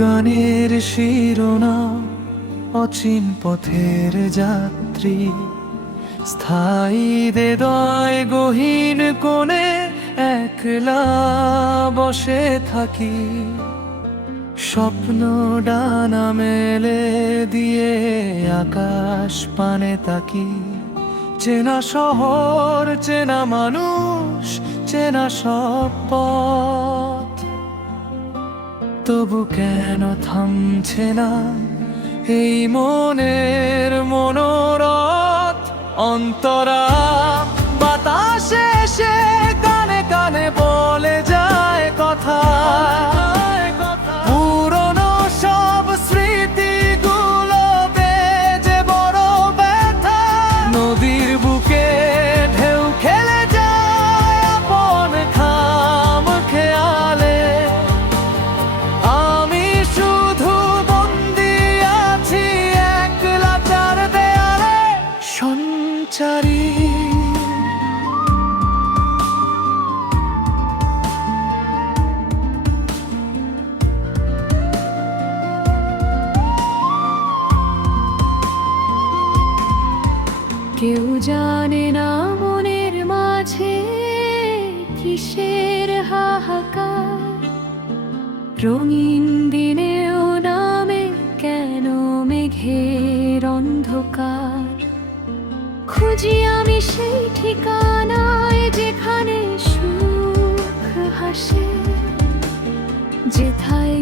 গানের শিরোনাম অচিন পথের যাত্রী, স্থায়ী হৃদয় গহীন কোণে একলা বসে থাকি। স্বপ্ন ডানা মেলে দিয়ে আকাশ পানে তাকি। চেনা শহর, চেনা মানুষ, চেনা সব পথ, তবু কেন থামছে না এই মনের মনোরথ? অন্তরা বাতাসে এসে কানে কানে বলে যায় কথা, পুরনো সব স্মৃতিগুলোতে যে বড় ব্যথা। নদীর বুকে ঢেউ খেলে যায় আপন খাম খেয়ালে, আমি শুধু বন্দি আছি একলা চার দেয়ালে। সঞ্চারী কেউ জানে না মনের মাঝে কিসের হাহাকার, রঙিন দিনেও নামে কেন মেঘের অন্ধকার। খুঁজি আমি সেই ঠিকানায় যেখানে সুখ হাসে, যেথায়